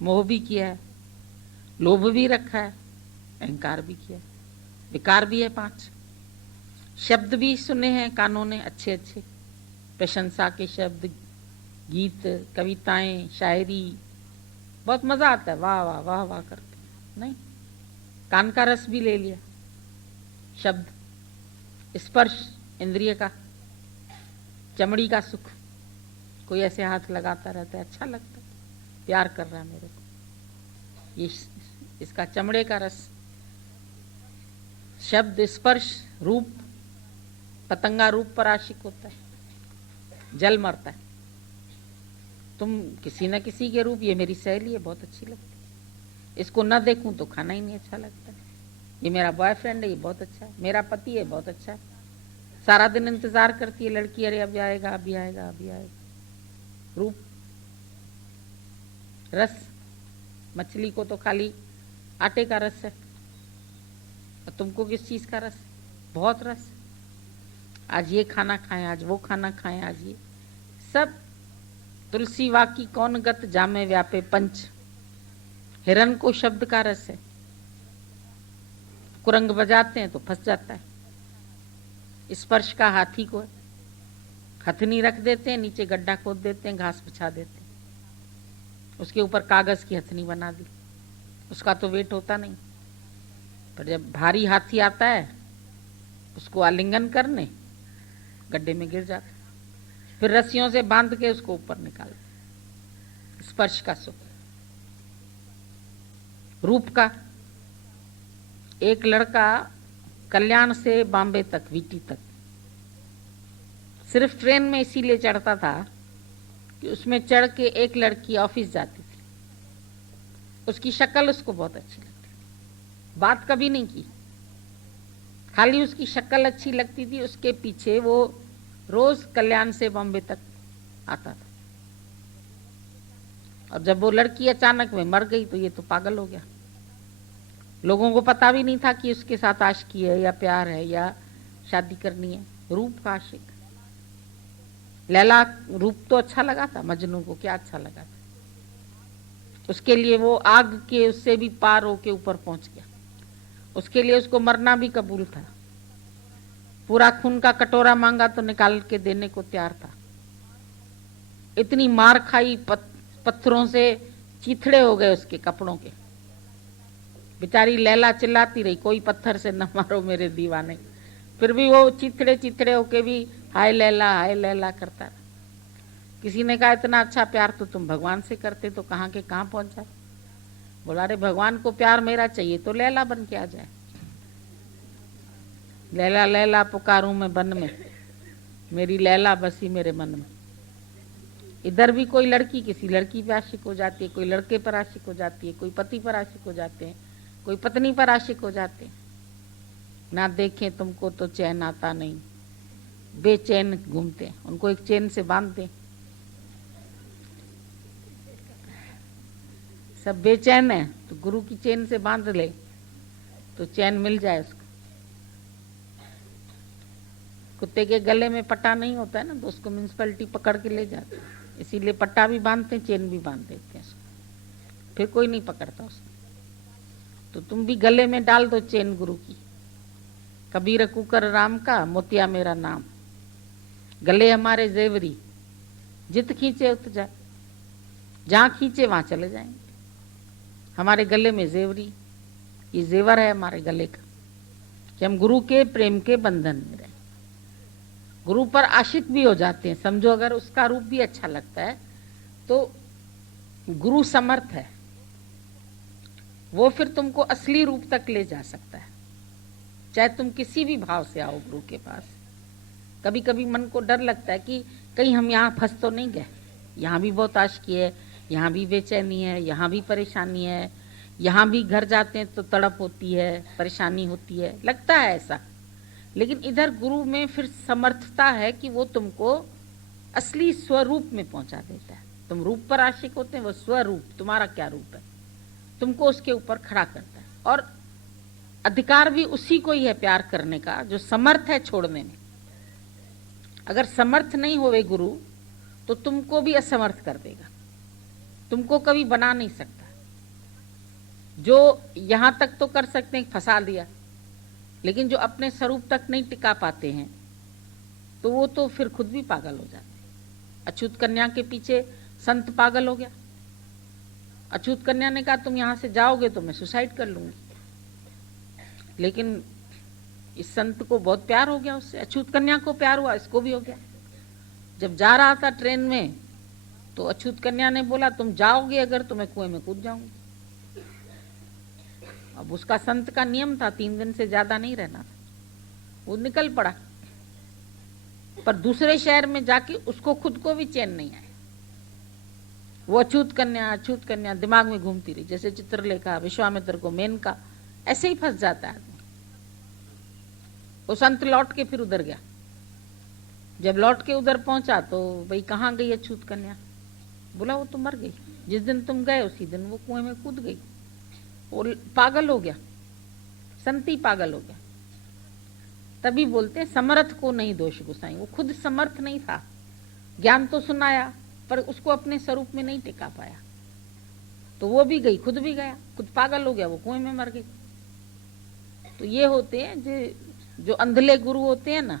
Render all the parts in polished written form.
मोह भी किया है, लोभ भी रखा है, अहंकार भी किया है, विकार भी है 5। शब्द भी सुने हैं कानों ने अच्छे अच्छे, प्रशंसा के शब्द, गीत, कविताएं, शायरी, बहुत मजा आता है, वाह वाह वाह वाह करते। नहीं, कान का रस भी ले लिया, शब्द, स्पर्श इंद्रिय का, चमड़ी का सुख, कोई ऐसे हाथ लगाता रहता है, अच्छा लगता है, प्यार कर रहा है मेरे को, ये इसका चमड़े का रस। शब्द, स्पर्श, रूप, पतंगा रूप पर आशिक होता है, जल मरता है। तुम किसी न किसी के रूप, ये मेरी सहेली है बहुत अच्छी लगती है, इसको न देखूं तो खाना ही नहीं अच्छा लगता है, ये मेरा बॉयफ्रेंड है, ये बहुत अच्छा है, मेरा पति है, बहुत अच्छा है, सारा दिन इंतजार करती है लड़की, अरे अभी आएगा अभी आएगा अभी आएगा। रूप, रस, मछली को तो खाली आटे का रस है, और तुमको किस चीज का रस? बहुत रस। आज ये खाना खाएं, आज वो खाना खाएं, आज ये सब। तुलसी वाकी कौन गत जामे व्यापे पंच, हिरन को शब्द का रस है, कुरंग बजाते हैं तो फंस जाता है। स्पर्श का हाथी को है, हथनी रख देते हैं, नीचे गड्ढा खोद देते हैं, घास बिछा देते हैं, उसके ऊपर कागज की हथनी बना दी, उसका तो वेट होता नहीं, पर जब भारी हाथी आता है उसको आलिंगन करने, गड्ढे में गिर जाता है, फिर रस्सियों से बांध के उसको ऊपर निकाल। स्पर्श का सुख। रूप का, एक लड़का कल्याण से बॉम्बे तक, वीटी तक, सिर्फ ट्रेन में इसीलिए चढ़ता था कि उसमें चढ़ के एक लड़की ऑफिस जाती थी, उसकी शक्ल उसको बहुत अच्छी लगती थी, बात कभी नहीं की, खाली उसकी शक्ल अच्छी लगती थी, उसके पीछे वो रोज कल्याण से बॉम्बे तक आता था। और जब वो लड़की अचानक में मर गई तो ये तो पागल हो गया, लोगों को पता भी नहीं था कि उसके साथ आशिकी है या प्यार है या शादी करनी है। रूप का आशिक। लैला रूप तो अच्छा लगा था, मजनू को क्या अच्छा लगा था, उसके लिए वो आग के उससे भी पार होके ऊपर पहुंच गया, उसके लिए उसको मरना भी कबूल था, पूरा खून का कटोरा मांगा तो निकाल के देने को तैयार था। इतनी मार खाई, पत्थरों से चीथड़े हो गए उसके कपड़ों के, बेचारी लैला चिल्लाती रही, कोई पत्थर से न मारो मेरे दीवाने, फिर भी वो चिथड़े चिथड़े होके भी हाय लैला करता रहा। किसी ने कहा इतना अच्छा प्यार तो तुम भगवान से करते तो कहाँ के कहाँ पहुंच जाए। बोला अरे भगवान को प्यार मेरा चाहिए तो लैला बन के आ जाए। लैला लैला पुकारूं मैं बन में, मेरी लैला बसी मेरे मन में। इधर भी कोई लड़की किसी लड़की पे आशिक हो जाती है, कोई लड़के पर आशिक हो जाती है, कोई पति पर आशिक हो जाते हैं, कोई पत्नी पर आशिक हो जाते हैं। ना देखें तुमको तो चैन आता नहीं, बेचैन घूमते हैं, उनको एक चैन से बांध दें। सब बेचैन है तो गुरु की चैन से बांध ले तो चैन मिल जाए उसको। कुत्ते के गले में पट्टा नहीं होता है ना, तो उसको म्यूनसिपैलिटी पकड़ के ले जाते हैं, इसीलिए पट्टा भी बांधते हैं, चेन भी बांध देते हैं उसको, फिर कोई नहीं पकड़ता उसको। तो तुम भी गले में डाल दो चेन गुरु की। कबीर कुकर राम का, मोतिया मेरा नाम, गले हमारे जेवरी, जित खींचे उत जाए, जहां खींचे वहां चले जाएंगे। हमारे गले में जेवरी, ये जेवर है हमारे गले का कि हम गुरु के प्रेम के बंधन में रहे। गुरु पर आशिक भी हो जाते हैं, समझो अगर उसका रूप भी अच्छा लगता है तो गुरु समर्थ है, वो फिर तुमको असली रूप तक ले जा सकता है, चाहे तुम किसी भी भाव से आओ गुरु के पास। कभी कभी मन को डर लगता है कि कहीं हम यहाँ फंस तो नहीं गए, यहाँ भी बहुत आशिकी है, यहाँ भी बेचैनी है, यहाँ भी परेशानी है, यहाँ भी घर जाते हैं तो तड़प होती है, परेशानी होती है, लगता है ऐसा। लेकिन इधर गुरु में फिर समर्थता है कि वो तुमको असली स्वरूप में पहुंचा देता है। तुम रूप पर आशिक होते हैं, वो स्वरूप तुम्हारा क्या रूप है तुमको उसके ऊपर खड़ा करता है। और अधिकार भी उसी को ही है प्यार करने का जो समर्थ है छोड़ने में। अगर समर्थ नहीं होवे गुरु तो तुमको भी असमर्थ कर देगा, तुमको कभी बना नहीं सकता। जो यहां तक तो कर सकते हैं, फंसा दिया, लेकिन जो अपने स्वरूप तक नहीं टिका पाते हैं तो वो तो फिर खुद भी पागल हो जाते हैं। अछूत कन्या के पीछे संत पागल हो गया। अछूत कन्या ने कहा तुम यहां से जाओगे तो मैं सुसाइड कर लूंगी, लेकिन इस संत को बहुत प्यार हो गया उससे, अछूत कन्या को प्यार हुआ, इसको भी हो गया। जब जा रहा था ट्रेन में तो अछूत कन्या ने बोला तुम जाओगे अगर तो मैं कुएं में कूद जाऊंगी। अब उसका संत का नियम था 3 दिन से ज्यादा नहीं रहना था, वो निकल पड़ा। पर दूसरे शहर में जाके उसको खुद को भी चैन नहीं आया। वो अछूत कन्या दिमाग में घूमती रही, जैसे चित्रलेखा, विश्वामित्र को मेनका, ऐसे ही फंस जाता है। वो संत लौट के फिर उधर गया। जब लौट के उधर पहुंचा तो भाई कहाँ गई अछूत कन्या? बोला वो तो मर गई, जिस दिन तुम गए उसी दिन वो कुएं में कूद गई। वो पागल हो गया, संत ही पागल हो गया। तभी बोलते हैं समर्थ को नहीं दोष गुसाई। वो खुद समर्थ नहीं था, ज्ञान तो सुनाया पर उसको अपने स्वरूप में नहीं टिका पाया, तो वो भी गई, खुद भी गया, खुद पागल हो गया, वो कुएं में मर गई। तो ये होते हैं जो अंधले गुरु होते हैं ना,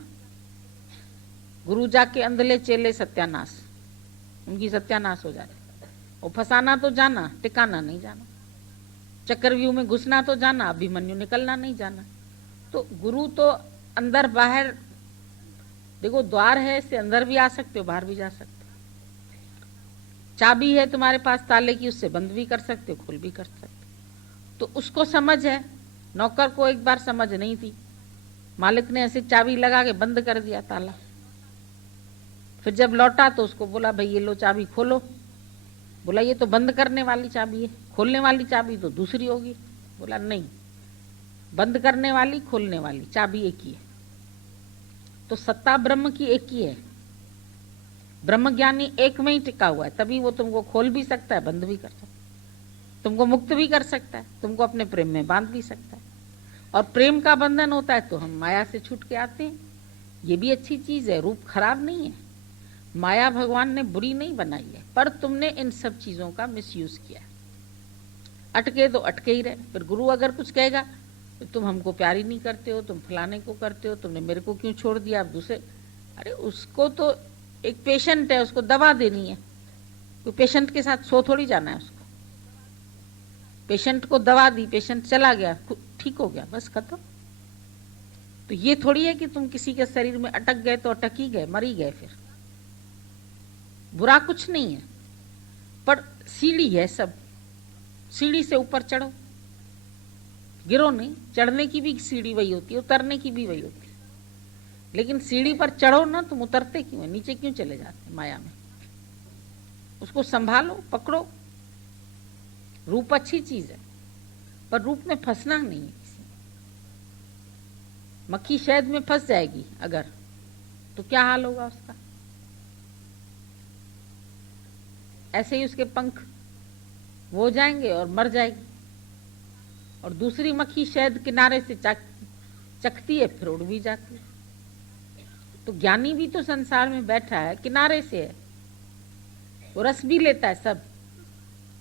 गुरु जाके अंधले चेले सत्यानाश, उनकी सत्यानाश हो जाती। वो फंसाना तो जाना, टिकाना नहीं जाना। चक्रव्यूह में घुसना तो जाना, अभिमन्यु निकलना नहीं जाना। तो गुरु तो अंदर बाहर, देखो द्वार है, इससे अंदर भी आ सकते हो, बाहर भी जा सकते हो। चाबी है तुम्हारे पास ताले की, उससे बंद भी कर सकते हो, खोल भी कर सकते हो। तो उसको समझ है, नौकर को एक बार समझ नहीं थी, मालिक ने ऐसे चाबी लगा के बंद कर दिया ताला। फिर जब लौटा तो उसको बोला भाई ये लो चाबी खोलो। बोला ये तो बंद करने वाली चाबी है, खोलने वाली चाबी तो दूसरी होगी। बोला नहीं, बंद करने वाली खोलने वाली चाबी एक ही है। तो सत्ता ब्रह्म की एक ही है। ब्रह्म ज्ञानी एक में ही टिका हुआ है, तभी वो तुमको खोल भी सकता है, बंद भी कर सकता है, तुमको मुक्त भी कर सकता है, तुमको अपने प्रेम में बांध भी सकता है। और प्रेम का बंधन होता है तो हम माया से छूट के आते हैं। ये भी अच्छी चीज है, रूप खराब नहीं है। माया भगवान ने बुरी नहीं बनाई है, पर तुमने इन सब चीजों का मिसयूज किया। अटके तो अटके ही रहे। फिर गुरु अगर कुछ कहेगा तो तुम हमको प्यार ही नहीं करते हो, तुम फलाने को करते हो, तुमने मेरे को क्यों छोड़ दिया, अब दूसरे। अरे उसको तो एक पेशेंट है, उसको दवा देनी है। कोई पेशेंट के साथ सो थोड़ी जाना है उसको। पेशेंट को दवा दी, पेशेंट चला गया, ठीक हो गया, बस खत्म। तो ये थोड़ी है कि तुम किसी के शरीर में अटक गए तो अटक ही गए, मर ही गए। फिर बुरा कुछ नहीं है, पर सीढ़ी है सब, सीढ़ी से ऊपर चढ़ो, गिरो नहीं। चढ़ने की भी सीढ़ी वही होती है, उतरने की भी वही होती है। लेकिन सीढ़ी पर चढ़ो ना, तुम उतरते क्यों है, नीचे क्यों चले जाते माया में? उसको संभालो, पकड़ो। रूप अच्छी चीज है, पर रूप में फंसना नहीं है किसी में। मक्खी शहद में फंस जाएगी अगर, तो क्या हाल होगा उसका? ऐसे ही उसके पंख वो हो जाएंगे और मर जाएगी। और दूसरी मक्खी शहद किनारे से चखती है, फिर उड़ भी जाती है। तो ज्ञानी भी तो संसार में बैठा है, किनारे से है, वो रस भी लेता है सब,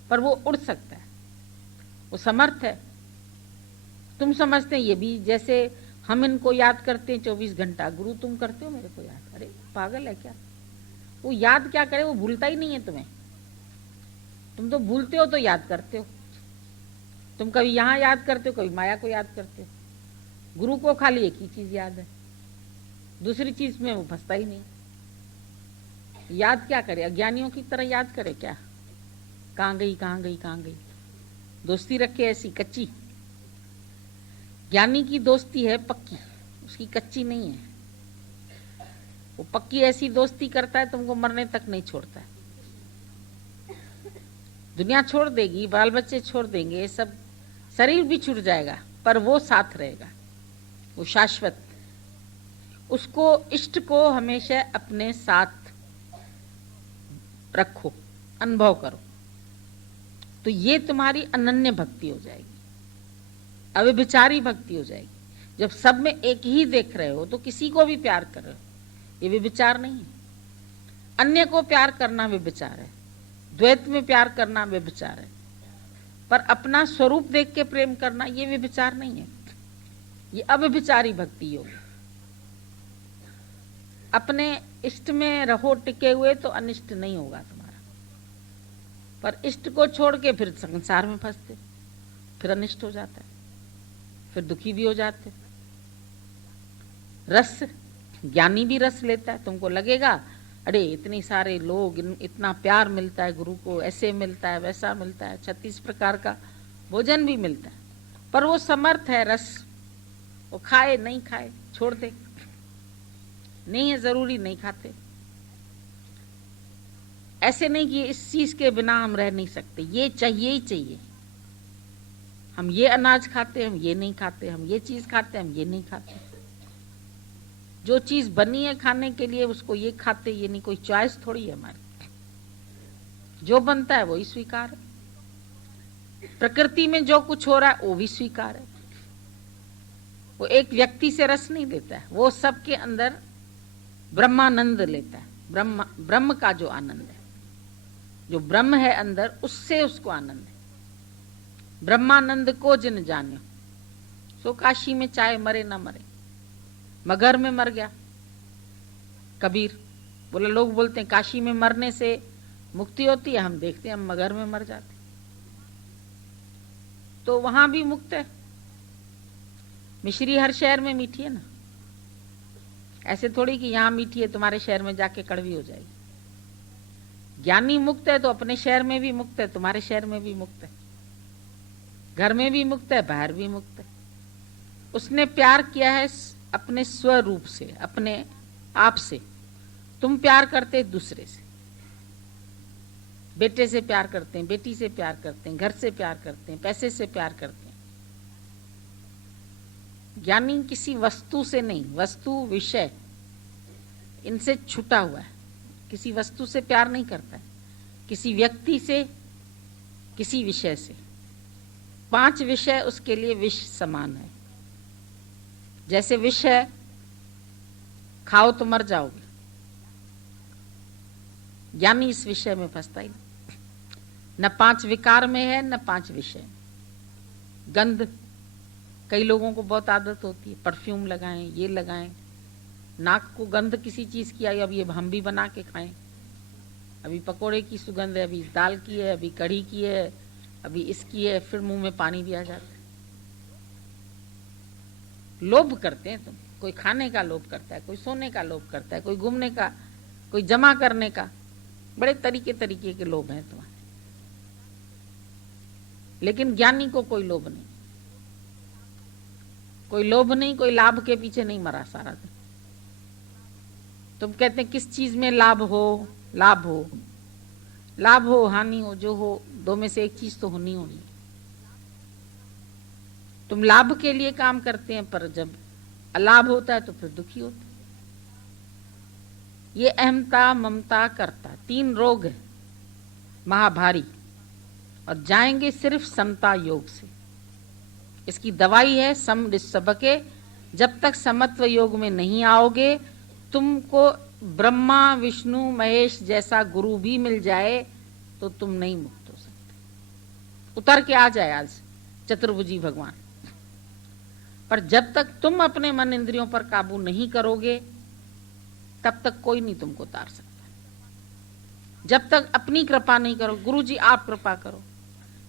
पर वो उड़ सकता है, वो समर्थ है। तुम समझते हैं ये भी, जैसे हम इनको याद करते हैं 24 घंटा, गुरु तुम करते हो मेरे को याद? अरे पागल है क्या? वो याद क्या करे, वो भूलता ही नहीं है तुम्हें। तुम तो भूलते हो तो याद करते हो। तुम कभी यहां याद करते हो, कभी माया को याद करते हो। गुरु को खाली एक ही चीज याद है, दूसरी चीज में वो फंसता ही नहीं। याद क्या करे, अज्ञानियों की तरह याद करे क्या? कहां गई कहां गई कहां गई, दोस्ती रखे ऐसी कच्ची। ज्ञानी की दोस्ती है पक्की, उसकी कच्ची नहीं है। वो पक्की ऐसी दोस्ती करता है, तुमको मरने तक नहीं छोड़ता है। दुनिया छोड़ देगी, बाल बच्चे छोड़ देंगे, सब शरीर भी छूट जाएगा, पर वो साथ रहेगा, वो शाश्वत। उसको, इष्ट को हमेशा अपने साथ रखो, अनुभव करो, तो ये तुम्हारी अनन्य भक्ति हो जाएगी, अव्यभिचारी भक्ति हो जाएगी। जब सब में एक ही देख रहे हो तो किसी को भी प्यार कर रहे हो, ये व्यभिचार नहीं है। अन्य को प्यार करना व्यभिचार है, द्वैत में प्यार करना व्यभिचार है। पर अपना स्वरूप देख के प्रेम करना ये व्यभिचार नहीं है, ये अव्यभिचारी भक्ति योग। अपने इष्ट में रहो टिके हुए तो अनिष्ट नहीं होगा तुम्हारा, पर इष्ट को छोड़ के फिर संसार में फंसते, फिर अनिष्ट हो जाता है, फिर दुखी भी हो जाते। रस, ज्ञानी भी रस लेता है। तुमको लगेगा अरे इतने सारे लोग, इतना प्यार मिलता है गुरु को, ऐसे मिलता है वैसा मिलता है, 36 प्रकार का भोजन भी मिलता है, पर वो समर्थ है रस, वो खाए नहीं खाए छोड़ दे, नहीं है जरूरी नहीं खाते। ऐसे नहीं कि इस चीज के बिना हम रह नहीं सकते, ये चाहिए ही चाहिए। हम ये अनाज खाते, हम ये नहीं खाते, हम ये चीज खाते, हम ये नहीं खाते। जो चीज बनी है खाने के लिए उसको ये खाते, ये नहीं, कोई चॉइस थोड़ी है हमारी। जो बनता है वही स्वीकार है। प्रकृति में जो कुछ हो रहा है वो भी स्वीकार है। वो एक व्यक्ति से रस नहीं लेता है, वो सबके अंदर ब्रह्मानंद लेता है। ब्रह्म का जो आनंद है, जो ब्रह्म है अंदर, उससे उसको आनंद है। ब्रह्मानंद को जिन जान्यो सो काशी में चाहे मरे ना मरे। मगर में मर गया कबीर, बोला लोग बोलते हैं काशी में मरने से मुक्ति होती है, हम देखते हैं हम मगर में मर जाते, तो वहां भी मुक्त है। मिश्री हर शहर में मीठी है ना, ऐसे थोड़ी कि यहां मीठी है तुम्हारे शहर में जाके कड़वी हो जाएगी। ज्ञानी मुक्त है तो अपने शहर में भी मुक्त है, तुम्हारे शहर में भी मुक्त है, घर में भी मुक्त है, बाहर भी मुक्त है। उसने प्यार किया है अपने स्वरूप से, अपने आप से। तुम प्यार करते दूसरे से, बेटे से प्यार करते हैं, बेटी से प्यार करते हैं, घर से प्यार करते हैं, पैसे से प्यार करते हैं। ज्ञानी किसी वस्तु से नहीं, वस्तु विषय इनसे छूटा हुआ है, किसी वस्तु से प्यार नहीं करता है, किसी व्यक्ति से, किसी विषय से। 5 विषय उसके लिए विष समान है। जैसे विष है, खाओ तो मर जाओगे, ज्ञानी इस विषय में फंसता ही नहीं। न 5 विकार में है, न 5 विषय। गंध, कई लोगों को बहुत आदत होती है, परफ्यूम लगाएं, ये लगाएं, नाक को गंध किसी चीज की आई, अब ये हम भी बना के खाएं। अभी पकोड़े की सुगंध है, अभी दाल की है, अभी कढ़ी की है, अभी इसकी है, फिर मुंह में पानी भी आ जाता है। लोभ करते हैं तुम, कोई खाने का लोभ करता है, कोई सोने का लोभ करता है, कोई घूमने का, कोई जमा करने का, बड़े तरीके तरीके के लोभ हैं तुम्हारे। लेकिन ज्ञानी को कोई लोभ नहीं, कोई लोभ नहीं, कोई लाभ के पीछे नहीं मरा सारा दिन। तुम कहते हैं किस चीज में लाभ हो, लाभ हो, लाभ हो हानि हो, जो हो, 2 में से एक चीज तो होनी होनी। तुम लाभ के लिए काम करते हैं, पर जब अलाभ होता है तो फिर दुखी होते। ये अहमता, ममता, कर्ता, 3 रोग है महाभारी, और जाएंगे सिर्फ समता योग से। इसकी दवाई है सम निस्सबके। जब तक समत्व योग में नहीं आओगे, तुमको ब्रह्मा विष्णु महेश जैसा गुरु भी मिल जाए तो तुम नहीं मुक्त हो सकते। उतर के आ जाए आज चतुर्भुजी भगवान। पर जब तक तुम अपने मन इंद्रियों पर काबू नहीं करोगे, तब तक कोई नहीं तुमको उतार सकता। जब तक अपनी कृपा नहीं करो, गुरु जी आप कृपा करो,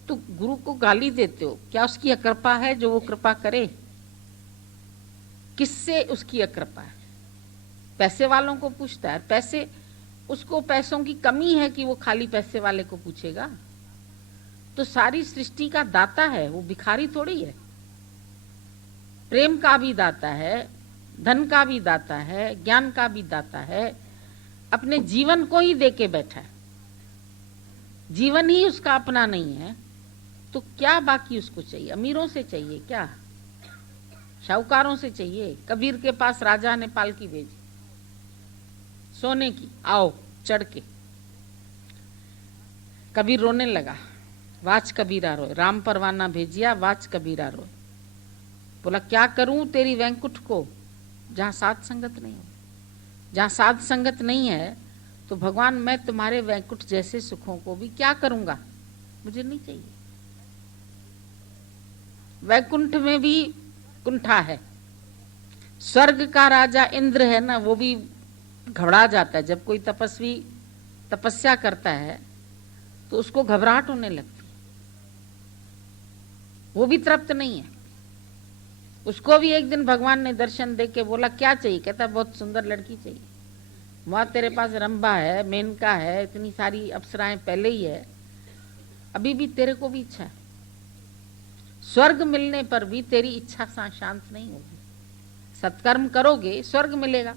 तो गुरु को गाली देते हो, क्या उसकी अकृपा है जो वो कृपा करे? किससे उसकी अकृपा है? पैसे वालों को पूछता है, पैसे, उसको पैसों की कमी है कि वो खाली पैसे वाले को पूछेगा? तो सारी सृष्टि का दाता है, वो भिखारी थोड़ी है। प्रेम का भी दाता है, धन का भी दाता है, ज्ञान का भी दाता है, अपने जीवन को ही देके बैठा है। जीवन ही उसका अपना नहीं है तो क्या बाकी उसको चाहिए? अमीरों से चाहिए क्या? शाहूकारों से चाहिए? कबीर के पास राजा ने पालकी भेजी सोने की, आओ चढ़ के। कबीर रोने लगा, वाच कबीरा रोए, राम परवाना भेजिया, वाच कबीरा रोए। बोला क्या करूं तेरी वैंकुट को, जहां साध संगत नहीं हो। जहां साध संगत नहीं है तो भगवान मैं तुम्हारे वैंकुट जैसे सुखों को भी क्या करूंगा, मुझे नहीं चाहिए। वैकुंठ में भी कुंठा है। स्वर्ग का राजा इंद्र है ना, वो भी घबरा जाता है। जब कोई तपस्वी तपस्या करता है तो उसको घबराहट होने लगती है, वो भी तृप्त नहीं है। उसको भी एक दिन भगवान ने दर्शन दे के बोला क्या चाहिए? कहता बहुत सुंदर लड़की चाहिए। वहां तेरे पास रंभा है, मेनका है, इतनी सारी अप्सराएं पहले ही है, अभी भी तेरे को भी इच्छा है। स्वर्ग मिलने पर भी तेरी इच्छा शांत नहीं होगी। सत्कर्म करोगे स्वर्ग मिलेगा,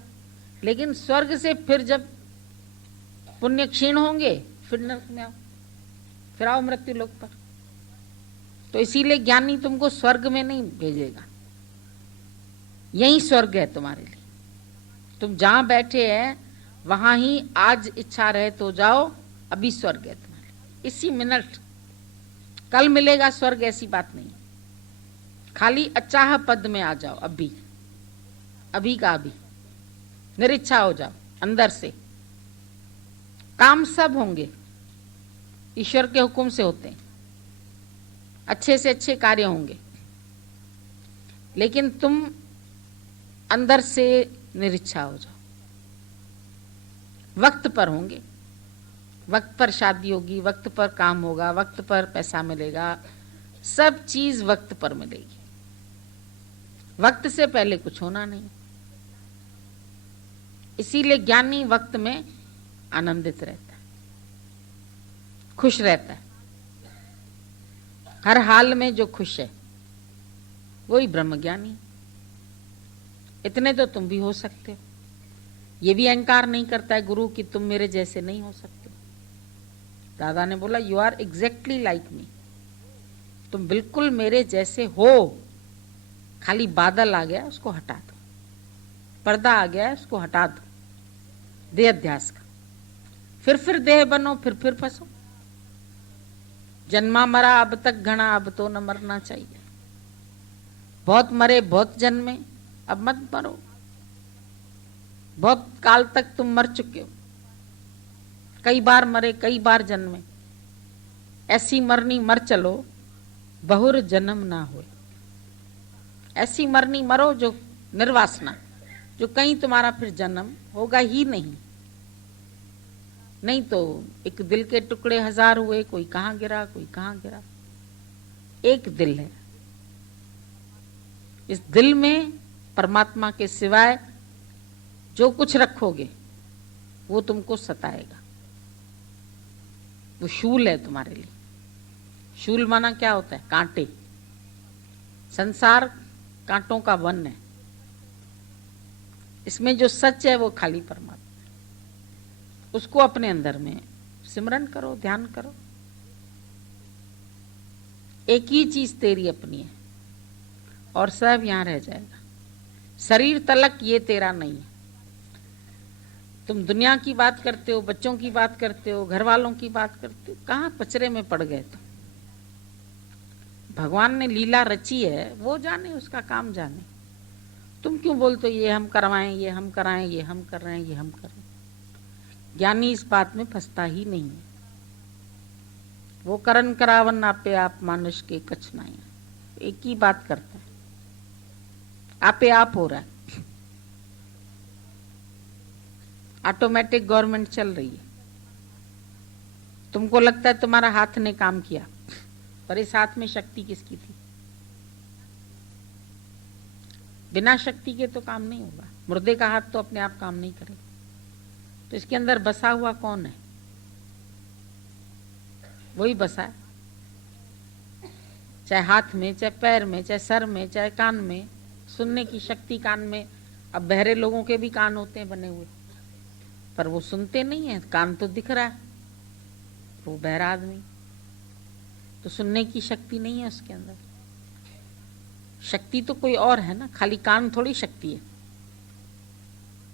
लेकिन स्वर्ग से फिर जब पुण्य क्षीण होंगे फिर नरक में आओ, फिर आओ मृत्यु लोक पर। तो इसीलिए ज्ञानी तुमको स्वर्ग में नहीं भेजेगा, यही स्वर्ग है तुम्हारे लिए। तुम जहां बैठे हैं वहां ही आज इच्छा रहे तो जाओ, अभी स्वर्ग है तुम्हारे लिए, इसी मिनट। कल मिलेगा स्वर्ग ऐसी बात नहीं। खाली अचाह पद में आ जाओ, अभी अभी का अभी निरिच्छा हो जाओ अंदर से। काम सब होंगे, ईश्वर के हुक्म से होते हैं, अच्छे से अच्छे कार्य होंगे, लेकिन तुम अंदर से निरिच्छा हो जाओ। वक्त पर होंगे, वक्त पर शादी होगी, वक्त पर काम होगा, वक्त पर पैसा मिलेगा, सब चीज वक्त पर मिलेगी। वक्त से पहले कुछ होना नहीं। इसीलिए ज्ञानी वक्त में आनंदित रहता है, खुश रहता है। हर हाल में जो खुश है वही ब्रह्मज्ञानी। इतने तो तुम भी हो सकते हो। ये भी अहंकार नहीं करता है गुरु कि तुम मेरे जैसे नहीं हो सकते। दादा ने बोला you are exactly like me, तुम बिल्कुल मेरे जैसे हो। खाली बादल आ गया उसको हटा दो, पर्दा आ गया उसको हटा दो देह अध्यास का, फिर देह बनो, फिर फंसो। जन्मा मरा अब तक घना, अब तो न मरना चाहिए। बहुत मरे बहुत जन्मे, अब मत मरो। बहुत काल तक तुम मर चुके हो, कई बार मरे कई बार जन्मे। ऐसी मरनी मर चलो बहुर जन्म ना हो। ऐसी मरनी मरो जो निर्वासना, जो कहीं तुम्हारा फिर जन्म होगा ही नहीं। नहीं तो एक दिल के टुकड़े हजार हुए, कोई कहां गिरा कोई कहां गिरा। एक दिल है, इस दिल में परमात्मा के सिवाय जो कुछ रखोगे वो तुमको सताएगा। वो शूल है तुम्हारे लिए। शूल माना क्या होता है? कांटे। संसार कांटों का वन है, इसमें जो सच है वो खाली परमात्मा। उसको अपने अंदर में सिमरन करो, ध्यान करो। एक ही चीज तेरी अपनी है और सब यहां रह जाएगा। शरीर तलक ये तेरा नहीं है। तुम दुनिया की बात करते हो, बच्चों की बात करते हो, घर वालों की बात करते हो, कहां पचरे में पड़ गए तुम। भगवान ने लीला रची है, वो जाने, उसका काम जाने। तुम क्यों बोलते हो ये हम करवाएं, ये हम कराएं, ये हम कर रहे हैं, ये हम कर रहे हैं। ज्ञानी इस बात में फंसता ही नहीं है। वो करन करावन आपे आप मानुष के कछनाई, एक ही बात करता है, आपे आप हो रहा है। ऑटोमेटिक गवर्नमेंट चल रही है। तुमको लगता है तुम्हारा हाथ ने काम किया, पर इस हाथ में शक्ति किसकी थी? बिना शक्ति के तो काम नहीं होगा। मुर्दे का हाथ तो अपने आप काम नहीं करेगा। तो इसके अंदर बसा हुआ कौन है? वही बसा है, चाहे हाथ में, चाहे पैर में, चाहे सर में, चाहे कान में। सुनने की शक्ति कान में। अब बहरे लोगों के भी कान होते हैं बने हुए, पर वो सुनते नहीं है। कान तो दिख रहा है, वो बहरा आदमी, तो सुनने की शक्ति नहीं है उसके अंदर। शक्ति तो कोई और है ना, खाली कान थोड़ी शक्ति है,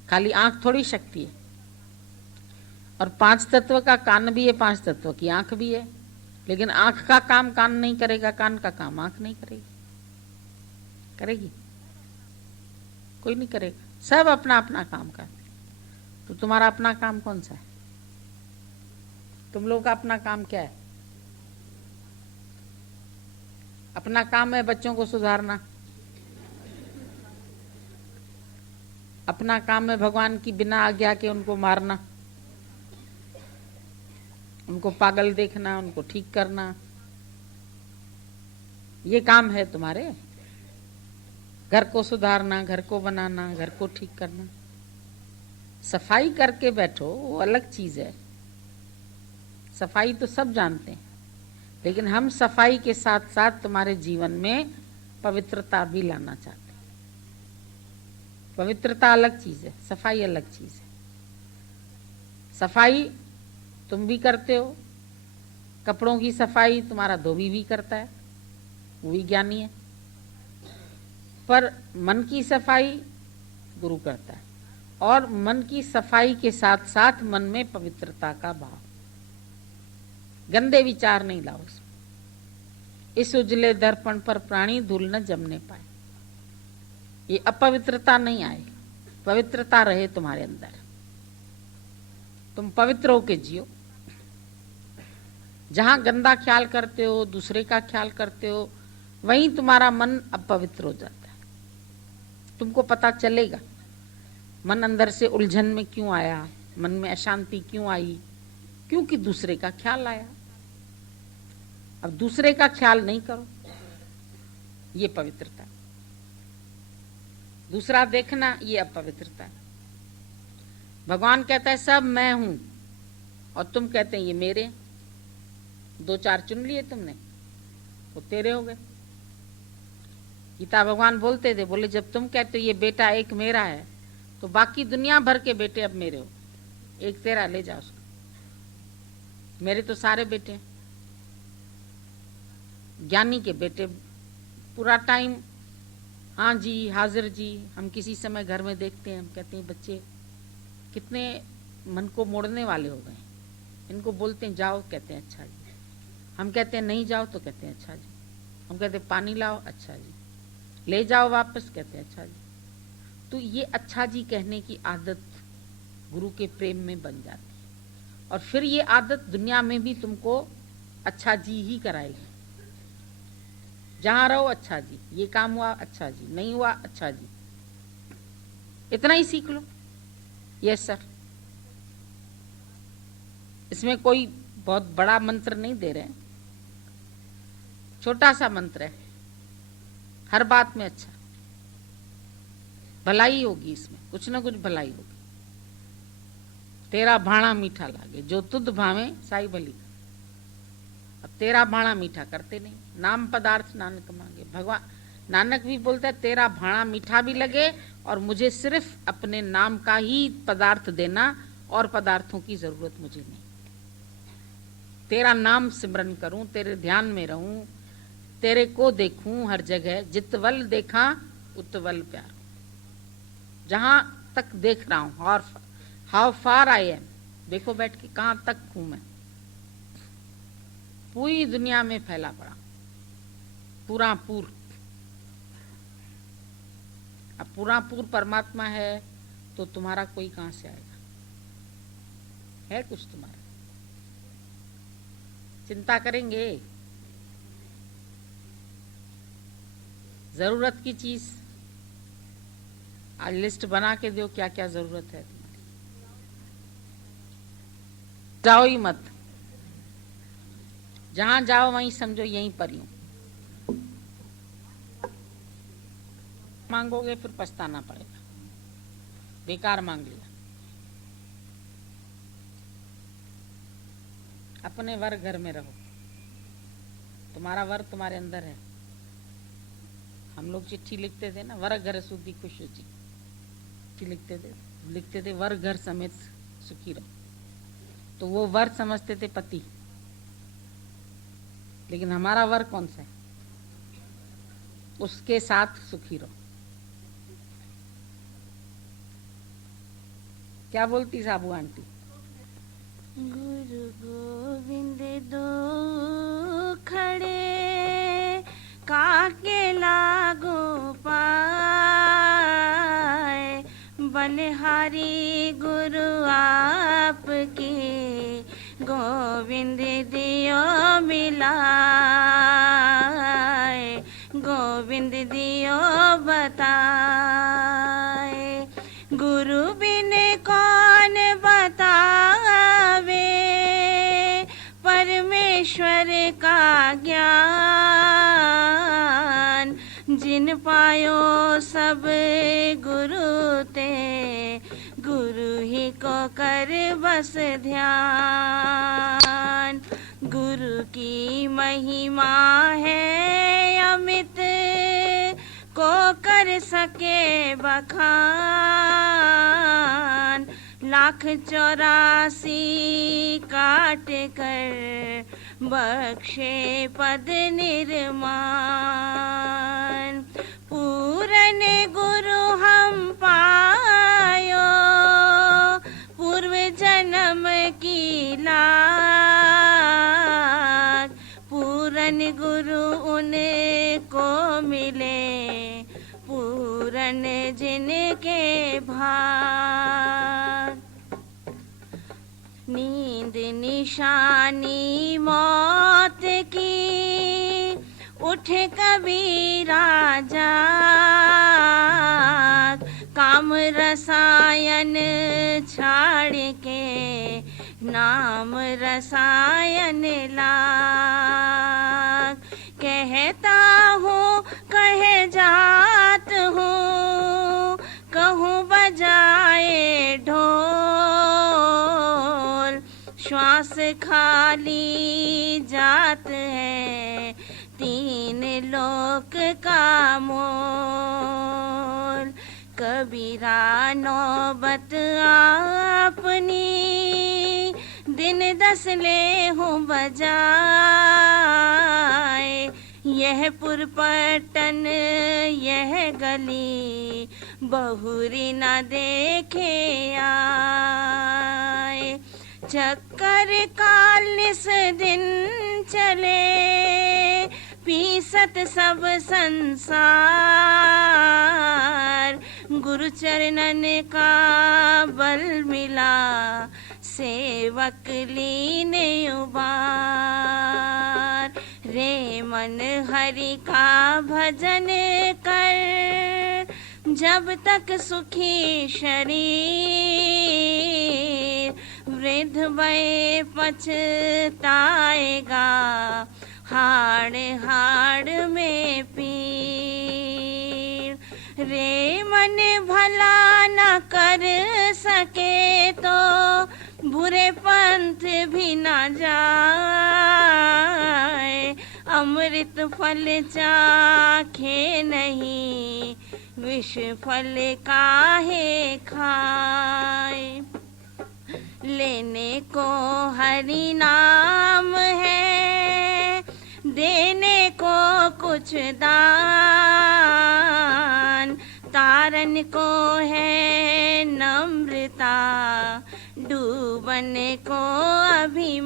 खाली आंख थोड़ी शक्ति है। और 5 तत्व का कान भी है, 5 तत्व की आंख भी है, लेकिन आंख का काम कान नहीं करेगा, कान का काम आंख नहीं करेगी। करेगी? कोई नहीं करेगा। सब अपना अपना काम करते। तो तुम्हारा अपना काम कौन सा है? तुम लोग का अपना काम क्या है? अपना काम है बच्चों को सुधारना, अपना काम है भगवान की बिना आज्ञा के उनको मारना, उनको पागल देखना, उनको ठीक करना, ये काम है तुम्हारे। घर को सुधारना, घर को बनाना, घर को ठीक करना। सफाई करके बैठो वो अलग चीज है, सफाई तो सब जानते हैं, लेकिन हम सफाई के साथ साथ तुम्हारे जीवन में पवित्रता भी लाना चाहते हैं। पवित्रता अलग चीज है, सफाई अलग चीज है। सफाई तुम भी करते हो, कपड़ों की सफाई तुम्हारा धोबी भी करता है, वो भी ज्ञानी है। पर मन की सफाई गुरु करता है, और मन की सफाई के साथ साथ मन में पवित्रता का भाव, गंदे विचार नहीं लाओ उसमें। इस उजले दर्पण पर प्राणी धूल न जमने पाए, ये अपवित्रता नहीं आए, पवित्रता रहे तुम्हारे अंदर, तुम पवित्र होके जियो। जहां गंदा ख्याल करते हो, दूसरे का ख्याल करते हो, वहीं तुम्हारा मन अपवित्र हो जाता है। तुमको पता चलेगा मन अंदर से उलझन में क्यों आया, मन में अशांति क्यों आई, क्योंकि दूसरे का ख्याल आया। अब दूसरे का ख्याल नहीं करो, ये पवित्रता। दूसरा देखना ये अपवित्रता है। भगवान कहता है सब मैं हूं, और तुम कहते हैं ये मेरे। दो चार चुन लिए तुमने, वो तेरे हो गए। गीता भगवान बोलते थे, बोले जब तुम कहते हो ये बेटा एक मेरा है, तो बाकी दुनिया भर के बेटे अब मेरे हो, एक तेरा, ले जाओ उसको। मेरे तो सारे बेटे हैं। ज्ञानी के बेटे पूरा टाइम हाँ जी, हाजिर जी। हम किसी समय घर में देखते हैं, हम कहते हैं बच्चे कितने मन को मोड़ने वाले हो गए, इनको बोलते हैं जाओ, कहते हैं अच्छा जी। हम कहते हैं नहीं जाओ, तो कहते हैं अच्छा जी। हम कहते हैं पानी लाओ, अच्छा जी। ले जाओ वापस, कहते हैं अच्छा जी। तो ये अच्छा जी कहने की आदत गुरु के प्रेम में बन जाती है, और फिर ये आदत दुनिया में भी तुमको अच्छा जी ही कराएगी। जहां रहो अच्छा जी, ये काम हुआ अच्छा जी, नहीं हुआ अच्छा जी, इतना ही सीख लो। Yes sir. इसमें कोई बहुत बड़ा मंत्र नहीं दे रहे हैं, छोटा सा मंत्र है। हर बात में अच्छा, भलाई होगी, इसमें कुछ ना कुछ भलाई होगी। तेरा भाणा मीठा लागे, जो तुध भावे साई भली। अब तेरा भाणा मीठा करते नहीं, नाम पदार्थ नानक मांगे। भगवान नानक भी बोलता है तेरा भाणा मीठा भी लगे, और मुझे सिर्फ अपने नाम का ही पदार्थ देना, और पदार्थों की जरूरत मुझे नहीं। तेरा नाम सिमरन करूं, तेरे ध्यान में रहूं, तेरे को देखूं हर जगह। जितवल देखा उतवल प्यार। जहां तक देख रहा हूं, और हाउ फार आई एम, देखो बैठ के कहां तक हूं मैं। पूरी दुनिया में फैला पड़ा, पूरा पूर। अब पूरा पूर परमात्मा है, तो तुम्हारा कोई कहां से आएगा? है कुछ तुम्हारा? चिंता करेंगे जरूरत की चीज। आज लिस्ट बना के दो क्या क्या जरूरत है तुम्हारी। जाओ ही मत, जहां जाओ वहीं समझो यहीं पर हूं। मांगोगे फिर पछताना पड़ेगा, बेकार मांग लिया। अपने वर घर में रहो, तुम्हारा वर तुम्हारे अंदर है। हम लोग चिट्ठी लिखते थे ना, वर घर सुधी खुश जी, चिट्ठी लिखते थे वर घर समेत सुखी रहो। तो वो वर समझते थे पति, लेकिन हमारा वर कौन सा है? उसके साथ सुखी रहो। क्या बोलती साबू आंटी? गुरु गोविंद दो खड़े, काके लागो पाए। बलिहारी गुरु आपके, गोविंद दियो मिलाए। गोविंद दियो बताए। गुरु बिन कौन बतावे परमेश्वर का ज्ञान। जिन पायो सब गुरु ते, गुरु ही को कर बस ध्यान। गुरु की महिमा है अमित, को कर सके बखान। 1,84,000 काट कर बख्शे पद निर्माण। पूरन गुरु हम पायो पूर्व जन्म की लाग। पूरन गुरु उनको मिले पूरन जिनके भाग। नींद निशानी मौत की उठ कबीरा जाग। काम रसायन छाड़ के नाम रसायन लाग। कहता हूँ कहे जात हूँ, कहूँ बजाए ढोल। श्वास खाली जात है 3 लोक का मोल। कबीरा नौबत अपनी दिन 10 ले हूँ बजाए। यह पुरपटन यह गली बहुरी न देखे आए। चक्कर 41 दिन चले पीसत सब संसार। गुरु चरणन का बल मिला सेवक लीने उबार। रे मन हरि का भजन कर जब तक सुखी शरीर। वृद्ध भय पछताएगा हाड़ हाड़ में पीर। रे मन भला न कर सके तो बुरे पंथ भी न जाए। अमृत फल चाखे नहीं विष फल काहे खाए। लेने को हरि नाम है देने को कुछ दान। तारन को है नम्रता डूबन को अभिमान।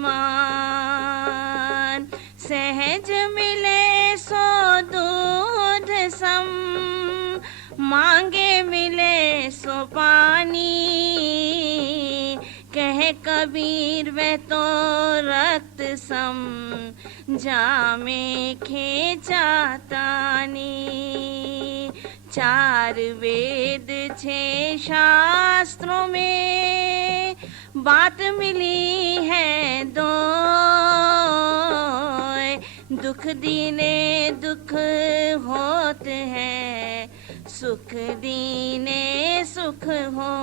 सहज मिले सो दूध सम मांगे मिले सो पानी। कहे कबीर वह तो रक्त सम जामे खींचा तानी। 4 वेद 6 शास्त्रों में बात मिली है 2। दुख दीने दुख होते हैं सुख दीने सुख हो।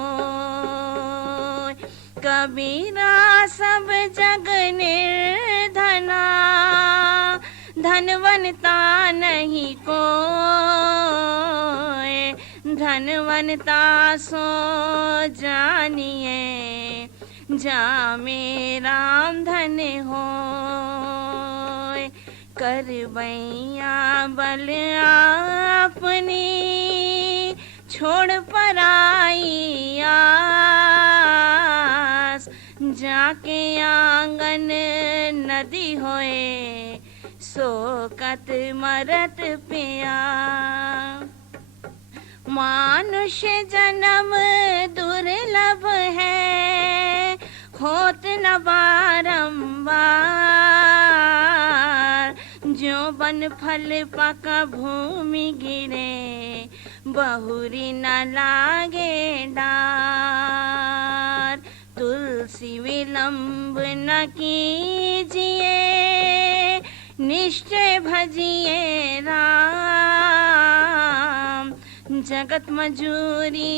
कबीरा सब जग निर्धना धनवनता नहीं कोय। धनवनता सो जानिए जा में राम धन होय। कर बैया बल अपनी छोड़ पराई आस। जाके आंगन नदी होए सोकत मरत पिया। मानुष्य जन्म दुर्लभ है होत न बारंबार। जो बन फल पका भूमि गिरे, बहुरी न लागे डार। तुलसी विलंब न कीजिए, निश्चय भजिए राम। जगत मजूरी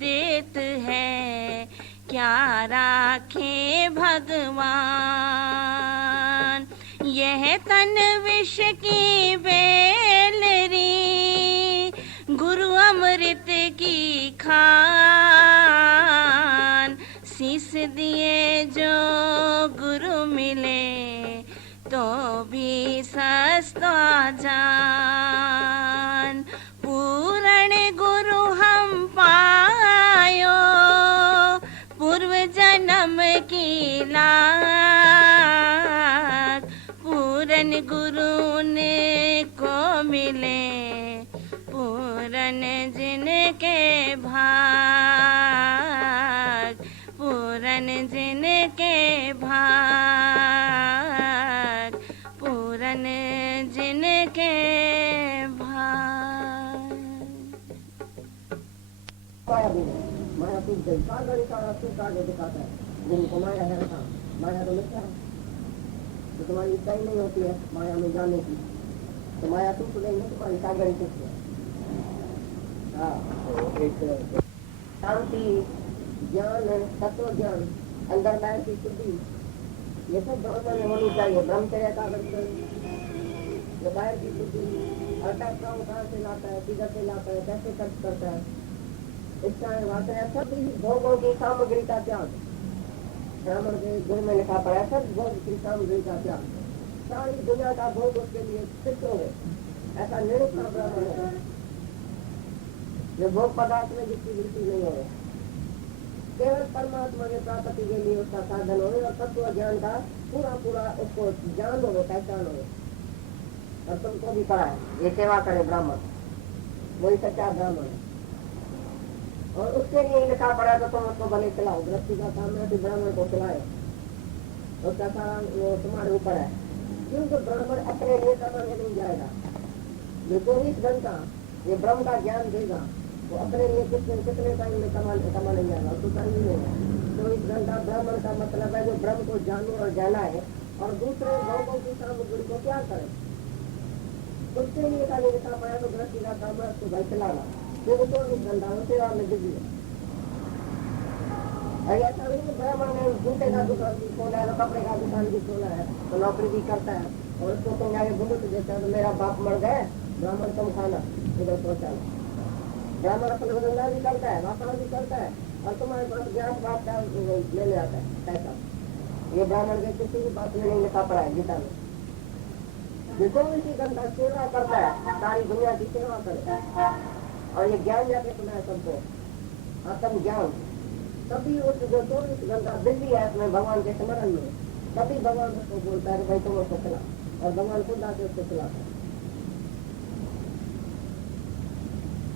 देत है, क्या राखे भगवान। यह तन विष की बेलरी, गुरु अमृत की खान। शीस दिए जो गुरु मिले, तो भी सस्ता जान। पूर्ण गुरु हम पायो, पूर्व जन्म की लाग। पूरन गुरु ने को मिले, पूरन जिनके भाग। पूरन जिनके भाग, पूरन जिनके भाग। माया टूट गई, सागर सारा सुख आगे दिखाता है। जिनको माया है था, माया तो मिथ्या है। तो तुम्हारी इच्छा ही नहीं होती है माया में जाने की, तो माया टूट गई है, तुम्हारी सागर ही टूट गया। एक शांति, ज्ञान, तत्व ज्ञान, अंदर बाहर की शुद्धि, ये सब ब्रह्म में होनी चाहिए। ब्रह्मचर्य का ये बाहर की शुद्धि, अर्थात कहाँ से लाता है, किधर से लाता है, कैसे खर्च करता है, इच्छाएं वासनाएं सब भोगों की सामग्री का त्याग। ब्राह्मण के गुण में लिखा पड़ा, सब भोग की सामग्री का त्याग। सारी दुनिया का भोग उसके लिए सिद्ध हो गए, ऐसा निरुपमा ब्राह्मण है जो भोग पदार्थ में जिसकी वृत्ति नहीं हो, केवल परमात्मा के प्राप्ति के लिए उसका साधन हो और तत्व ज्ञान का पूरा पूरा उसको ज्ञान हो, पहचान हो। और तुमको भी पड़ा है ये सेवा करे ब्राह्मण, वही सच्चा ब्राह्मण है। और उसके लिए लिखा पड़ा तो तुम उसको भले खिलाओ। गृहस्थी का काम है कि ब्राह्मण को खिलाए, उसका सारा तुम्हारे ऊपर है। क्योंकि ब्राह्मण अपने लिए कमाने नहीं जाएगा। ये 24 घंटा ये ब्रह्म का ज्ञान देगा, वो अपने लिए कितने टाइम में कमाने जाएगा, उसको टाइम नहीं होगा। 24 घंटा ब्राह्मण का मतलब है जो ब्रह्म को जाने और जाना है, और दूसरे भोगों की सामग्री को क्या करे, उसके लिए का लिखा पाया तो गृहस्थी का काम है उसको भाई खिलाना। क्योंकि 24 घंटा वो सेवा में बिजी है। ऐसा नहीं कि ब्राह्मण ने जूते का दुकान भी खोला है, कपड़े का दुकान भी खोला है, तो नौकरी भी करता है, और उसको तुम जाके बुलूट देते हैं तो मेरा बाप मर गए, ब्राह्मण तुम खाना इधर पहुँचाना। ब्राह्मण अपना धंधा भी करता है, व्यापार भी करता है, और तुम्हारे पास ज्ञान बात का लेने आता है पैसा। ये ब्राह्मण के किसी भी बात में नहीं लिखा पड़ा है गीता में। जिसको इसी घंटा सेवा करता है, सारी दुनिया की सेवा करे, और ये ज्ञान जाके तुम्हें सबको आत्म ज्ञान, तभी उस जो 24 घंटा बिजी है उसमें भगवान के स्मरण में, तभी भगवान उसको बोलता है भाई तुम उसको खिला, और भगवान खुद आके उसको खिलाता है।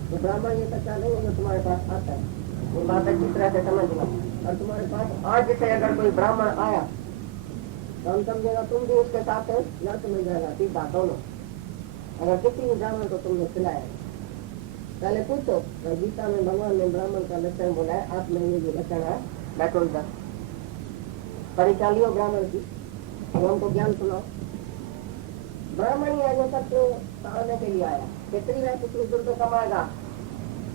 तो ब्राह्मण ये सच्चा नहीं है जो तुम्हारे पास आता है, ये बात अच्छी तरह से समझना। और तुम्हारे पास आज से अगर कोई ब्राह्मण आया तो हम समझेगा तुम भी उसके साथ या समझ जाएगा, सीधा दोनों। अगर किसी भी ब्राह्मण को तुमने खिलाया, पहले पूछो, गीता में भगवान ने ब्राह्मण का लक्षण बोला है, आप में ये जो लक्षण है बैठो इधर, परीक्षा लियो ब्राह्मण की, हमको ज्ञान सुनाओ। ब्राह्मण ही है जो सबको ताड़ने के लिए आया। कितनी है कितनी दूर तो कमाएगा,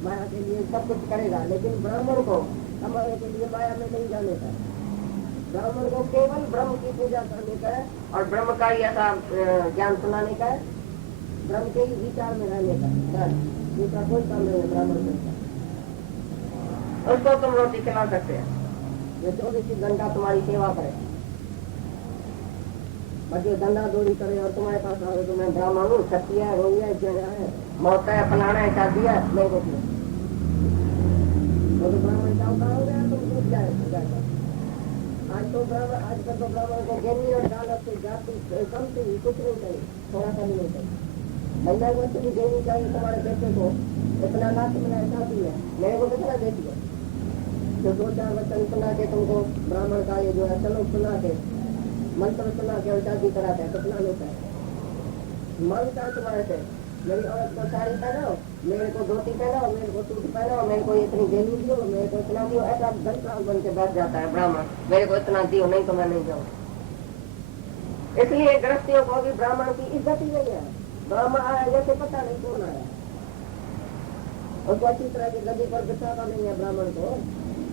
माया के लिए सब कुछ करेगा, लेकिन ब्राह्मण को कमाने के लिए माया में नहीं जाने का। ब्राह्मण को केवल ब्रह्म की पूजा करने का है, और ब्रह्म का ही ऐसा ज्ञान सुनाने का है, ब्रह्म के ही विचार में रहने का। दूसरा कोई काम नहीं है ब्राह्मण करता। उसको तुम रोटी खिला सकते हैं, ये 24 घंटा तुम्हारी सेवा करे, बाकी धंधा दौड़ी करे और तुम्हारे पास आए तो मैं ब्राह्मण हूँ, सत्य है, रोगी है, मौत है, फलाना है, शादी है, नहीं रोटी है, तो ब्राह्मण का उतार हो गया, तुम टूट जाएगा। आज तो आजकल तो ब्राह्मण को ज्ञानी और दालत से जाति कम से भी कुछ नहीं चाहिए, थोड़ा सा भी नहीं चाहिए। महिला को भी देनी चाहिए तुम्हारे बेटे को, इतना लाख मिला ऐसा भी है, मेरे को कितना देती है। जो 2-4 वचन सुना के तुमको ब्राह्मण का ये जो है श्लोक सुना के, मंत्र सुना के और शादी कराते हैं, कितना लेता है। मांगता है तुम्हारे से, मेरी औरत को साड़ी पहनाओ, मेरे को धोती पहनाओ, मेरे को सूट पहनाओ, मेरे को इतनी देनी दियो, मेरे को इतना दियो, ऐसा घंटा बन के बैठ जाता है ब्राह्मण, मेरे को इतना दियो, नहीं तो मैं नहीं जाऊँ। इसलिए गृहस्थियों को भी ब्राह्मण की इज्जत ही नहीं है। ब्राह्मण आया जैसे पता नहीं कौन आया, उसको अच्छी तरह की गद्दी पर बिठाता नहीं है ब्राह्मण को,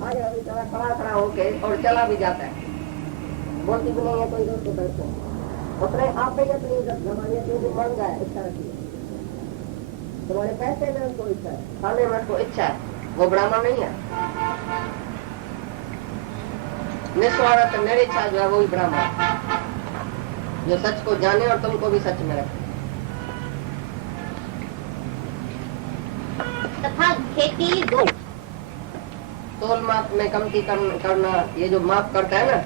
आया बेचारा खड़ा खड़ा होके और चला भी जाता है, बोलती भी नहीं है कोई दोस्त को बैठो, उसने आप ही अपनी इज्जत जमाने के लिए बन गया। इच्छा रखिए, तुम्हारे पैसे में उसको इच्छा है, खाने में उसको इच्छा है, वो ब्राह्मण नहीं है। निस्वार्थ निरीच्छा जो है वही ब्राह्मण, जो सच को जाने और तुमको भी सच में रखे। तथा खेती दो, तोल माप में कमती करना, ये जो माप करता है ना,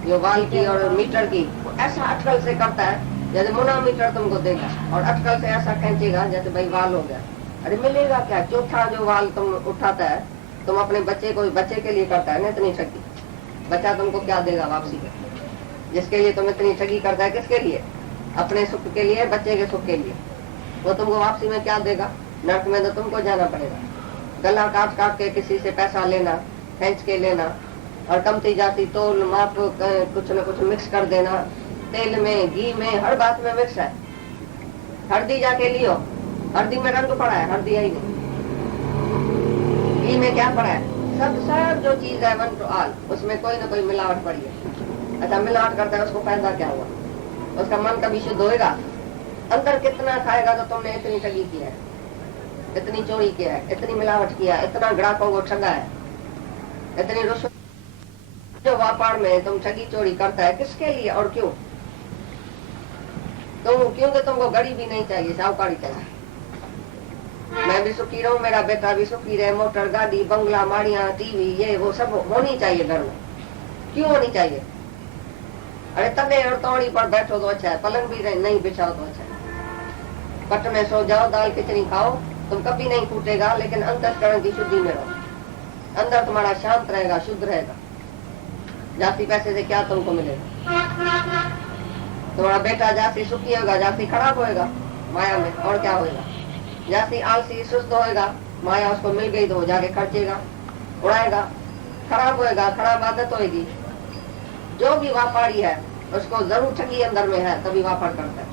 जो वाल की और मीटर की, वो ऐसा अटकल से करता है जैसे मुना मीटर तुमको देगा, और अटकल से ऐसा खींचेगा जैसे भाई वाल हो गया। अरे मिलेगा क्या? चौथा जो वाल तुम उठाता है, तुम अपने बच्चे के लिए करता है ना इतनी ठगी, बच्चा तुमको क्या देगा वापसी में? जिसके लिए तुम इतनी ठगी करता है, किसके लिए? अपने सुख के लिए, बच्चे के सुख के लिए। वो तुमको वापसी में क्या देगा? नर्क में तो तुमको जाना पड़ेगा। गला काट काट के किसी से पैसा लेना, खींच के लेना, और कमती जाती तोल माप कुछ न कुछ मिक्स कर देना, तेल में, घी में, हर बात में मिक्स है। हल्दी जाके लियो, हल्दी में रंग पड़ा है, हल्दी आई नहीं। घी में क्या पड़ा है? सब जो चीज है वन टू ऑल, उसमें कोई ना कोई मिलावट पड़ी है। अच्छा, मिलावट करता है, उसको फायदा क्या हुआ? उसका मन कभी शुद्ध होएगा? अंदर कितना खाएगा तो तुमने इतनी ठगी की है, इतनी चोरी किया है, इतनी मिलावट किया है, इतना ग्राहकों को ठगा है, इतनी रुष्वत। जो व्यापार में तुम ठगी चोरी करता है, किसके लिए और क्यों? क्योंकि तुमको गड़ी भी नहीं चाहिए, साहूकारी चाहिए। मैं भी सुखी रहूं, मेरा बेटा भी सुखी रहे, मोटर गाड़ी बंगला माड़िया टीवी ये वो सब होनी चाहिए घर में। क्यों होनी चाहिए? अरे तबे और तौड़ी पर बैठो तो अच्छा है, पलंग भी नहीं बिछाओ तो अच्छा है। पट में सो जाओ, दाल खिचड़ी खाओ, तुम कभी नहीं टूटेगा, लेकिन अंतःकरण की शुद्धि में रहो। अंदर तुम्हारा शांत रहेगा, शुद्ध रहेगा। जाति पैसे से क्या तुमको मिलेगा? तुम्हारा बेटा जाति सुखी होगा, जाति खराब होएगा माया में, और क्या होएगा? जाति आलसी सुस्त होएगा, माया उसको मिल गई तो वो जाके खर्चेगा, उड़ाएगा, खराब होएगा, खराब आदत होएगी। जो भी व्यापारी है उसको जरूर ठगी अंदर में है, तभी व्यापार करता है।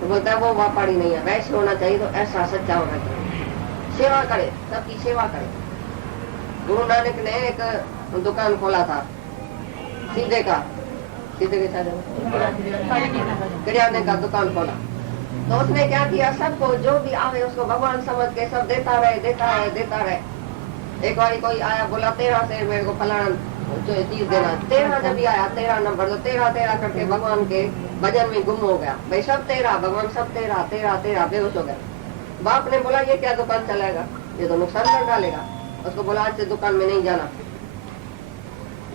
तो बोलता है वो व्यापारी नहीं है, वैसे होना चाहिए, तो ऐसा सच्चा होना चाहिए। सेवा करे, सबकी सेवा करे। गुरु नानक ने एक दुकान खोला था, सीधे के किराने का दुकान खोला। तो उसने क्या किया, सबको जो भी आवे उसको भगवान समझ के सब देता रहे। एक बार कोई आया, बोला 13 से मेरे को फलाना जो चीज देना। 13 जब भी आया, 13 नंबर, तो 13 करके भगवान के भजन में गुम हो गया। भाई सब 13, भगवान सब 13 बेहोश हो गया। बाप ने बोला ये क्या दुकान चलाएगा, ये तो नुकसान कर डालेगा। उसको बोला आज से दुकान में नहीं जाना।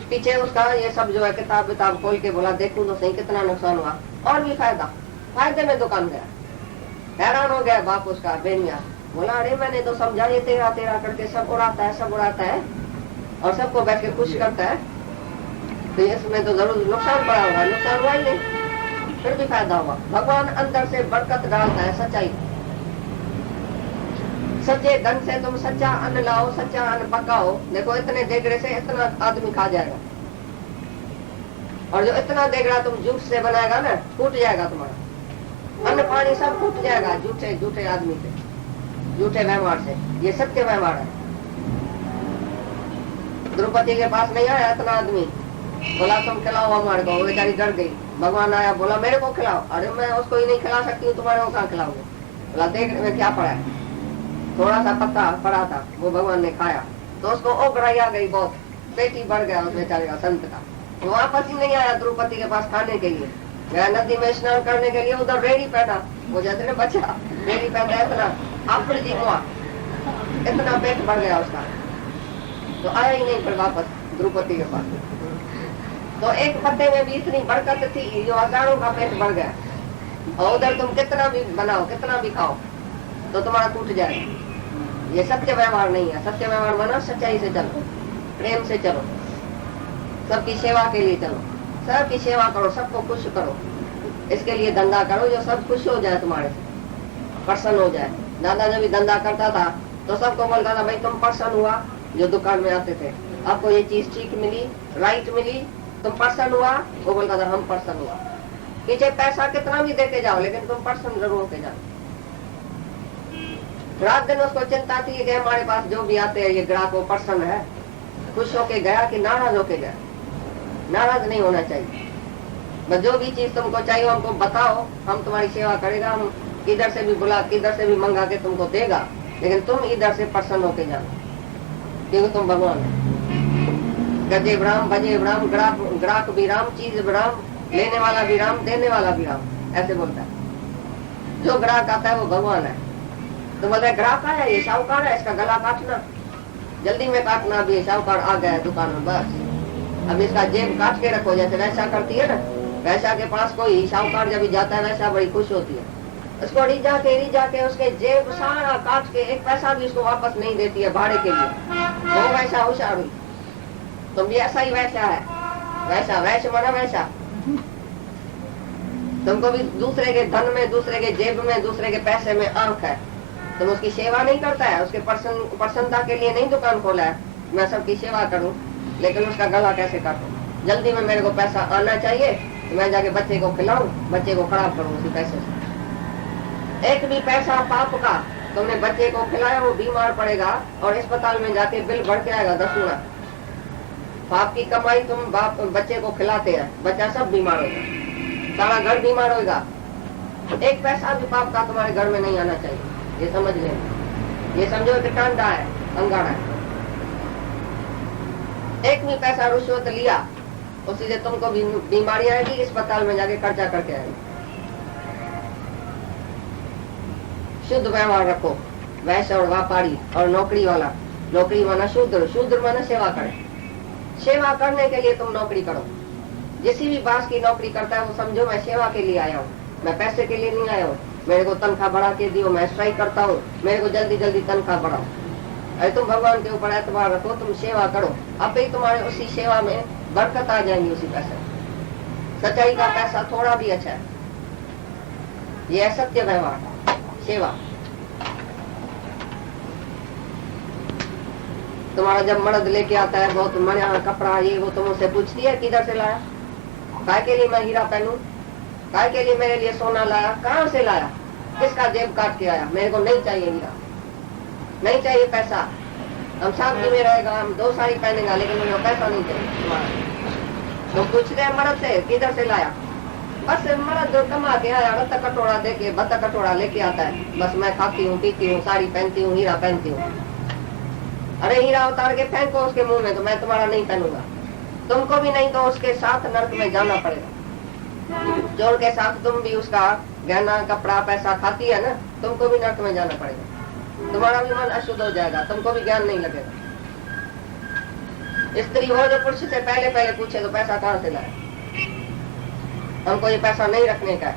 पीछे उसका ये सब जो है किताब खोल के बोला देखूं तो सही कितना नुकसान हुआ, और भी फायदे में दुकान गया। हैरान हो गया बाप उसका बेनिया, बोला अरे मैंने तो समझा ये 13 करके सब उड़ाता है और सबको बैठ के खुश करता है, तो इसमें तो जरूर नुकसान पड़ा होगा। नुकसान हुआ ही नहीं, फिर भी फायदा हुआ। भगवान अंदर से बरकत डालता है, सच्चाई। सच्चे ढंग से तुम सच्चा अन्न लाओ, सच्चा अन्न पकाओ। देखो इतने देगड़े से इतना आदमी खा जाएगा, और जो इतना देगड़ा तुम जूठ से बनाएगा ना, फूट जाएगा तुम्हारा अन्न पानी, सब फूट जाएगा झूठे आदमी से, झूठे व्यवहार से। ये सत्य व्यवहार है। द्रौपदी के पास नहीं आया इतना आदमी, बोला तुम खिलाओ हमारे को, वो बेचारी डर गई। भगवान आया, बोला मेरे को खिलाओ। अरे मैं उसको ही नहीं खिला सकती हूँ, तुम्हारे को कहाँ खिलाऊंगा? बोला देख में क्या पड़ा है, थोड़ा सा पत्ता पड़ा था, वो भगवान ने खाया तो उसको ओगराई आ गई, बहुत पेटी बढ़ गया उस बेचारे का, संत का। वो वापस ही नहीं आया द्रौपदी के पास खाने के लिए, गया नदी में स्नान करने के लिए, उधर रेडी पहना, वो जैसे ने बचा रेडी पहना, इतना आप जी हुआ, इतना पेट बढ़ गया उसका, तो आया ही नहीं फिर वापस द्रौपदी के पास। तो एक पत्ते में भी इतनी बरकत थी जो हजारों का पेट बढ़ गया, और उधर तुम कितना भी बनाओ, कितना भी खाओ, तो तुम्हारा टूट जाएगा। ये सत्य व्यवहार नहीं है। सत्य व्यवहार माना सच्चाई से चलो, प्रेम से चलो, सबकी सेवा के लिए चलो, सबकी सेवा करो, सबको खुश करो, इसके लिए धंधा करो जो सब खुश हो जाए, तुम्हारे से प्रसन्न हो जाए। दादा जब भी धंधा करता था तो सबको बोलता था भाई तुम प्रसन्न हुआ, जो दुकान में आते थे, आपको ये चीज ठीक मिली, राइट मिली, तुम प्रसन्न हुआ? वो बोलता था हम प्रसन्न हुआ। पीछे पैसा कितना भी देके जाओ लेकिन तुम प्रसन्न जरूर होके जाओ। रात दिन उसको चिंता थी कि हमारे पास जो भी आते हैं ये ग्राहक वो प्रसन्न है, खुश होके गया कि नाराज होके गया। नाराज नहीं होना चाहिए। बस जो भी चीज तुमको चाहिए हमको बताओ, हम तुम्हारी सेवा करेगा। हम किधर से भी बुला, किधर से भी मंगा के तुमको देगा, लेकिन तुम इधर से प्रसन्न होके जाना, क्योंकि तुम भगवान हो। गजे ब्राह्म भजे ब्राह्म, ग्राहक भी राम, चीज भी राम, लेने वाला भी राम, देने वाला भी राम, ऐसे बोलता है। जो ग्राहक आता है वो भगवान है। तो बोलते हैं ग्राहक आया, ये साहूकार है, इसका गला काटना, जल्दी में काटना। अभी साहूकार आ गया दुकान में, बस अब इसका जेब काट के रखो। जैसे वैसा करती है ना, वैसा के पास कोई साहूकार जब जाता है वैसा बड़ी खुश होती है। उसको रिझा के उसके जेब सारा काट के एक पैसा भी उसको वापस नहीं देती है भाड़े के लिए। वो वैसा होशियार हुई। तुम भी ऐसा ही वैसा है, वैसा वैसे माना वैसा। तुमको भी दूसरे के धन में, दूसरे के जेब में, दूसरे के पैसे में आंख है। तुम उसकी सेवा नहीं करता है, उसके प्रसन्नता के लिए नहीं दुकान खोला है, मैं सबकी सेवा करूं, लेकिन उसका गला कैसे काटूं। जल्दी में मेरे को पैसा आना चाहिए तो मैं जाके बच्चे को खिलाऊं, बच्चे को खराब करूं उसी पैसे से। एक भी पैसा पाप का तुमने बच्चे को खिलाया, वो बीमार पड़ेगा और अस्पताल में जाके बिल बढ़ के आएगा 10 गुना। पाप की कमाई तुम बाप बच्चे को खिलाते हैं, बच्चा सब बीमार होगा, सारा घर बीमार होगा। एक पैसा भी पाप का तुम्हारे घर में नहीं आना चाहिए, ये समझ लेना। ये समझो कि टांडा है, अंगाड़ा है। एक भी पैसा रुश्वत लिया उसी से तुमको बीमारी आएगी, अस्पताल में जाके खर्चा करके आएगी। शुद्ध व्यवहार रखो। वैश्य और व्यापारी और नौकरी वाला, नौकरी माना शूद्र, शूद्र माना सेवा करे। सेवा करने के लिए तुम नौकरी करो। जिसी भी बास की नौकरी करता है वो समझो मैं सेवा के लिए आया हूँ, मैं पैसे के लिए नहीं आया हूँ। मेरे को तनख्वाह बढ़ा के दियो, मैं स्ट्राइक करता हूँ, मेरे को जल्दी जल्दी तनख्वाह बढ़ाओ। अरे तुम भगवान के ऊपर एतबार रखो, तुम सेवा करो, अब ही तुम्हारे उसी सेवा में बरकत आ जाएंगी उसी पैसे। सच्चाई का पैसा थोड़ा भी अच्छा है, ये है सत्य व्यवहार, सेवा। तुम्हारा जब मर्द लेके आता है बहुत बढ़िया कपड़ा ये वो, तुम उससे पूछती है किधर से लाया, काय के लिए मैं हीरा पहनूं, काय के लिए मेरे लिए सोना लाया, कहाँ से लाया, किसका जेब काट के आया। मेरे को नहीं चाहिए हीरा, नहीं चाहिए पैसा। हम शादी में रहेगा, हम 2 साड़ी पहनेगा, लेकिन मुझे पैसा नहीं चाहिए। तो पूछते हैं मर्द से किधर से लाया, बस मर्द कमा के आया, रत्ता कटोरा देके बत्ता कटोरा लेके आता है, बस मैं खाती हूँ, पीती हूँ, साड़ी पहनती हूँ, हीरा पहनती हूँ। अरे हीरा उतार के फेंको उसके मुंह में, तो मैं तुम्हारा नहीं पहनूंगा। तुमको भी नहीं तो उसके साथ नर्क में जाना पड़ेगा। चोर के साथ तुम भी उसका गहना कपड़ा पैसा खाती है ना, तुमको भी नर्क में जाना पड़ेगा। तुम्हारा भी मन अशुद्ध हो जाएगा, तुमको भी ज्ञान नहीं लगेगा। स्त्री हो जो पुरुष से पहले पूछे तो पैसा कहाँ से लाए, हमको ये पैसा नहीं रखने का है,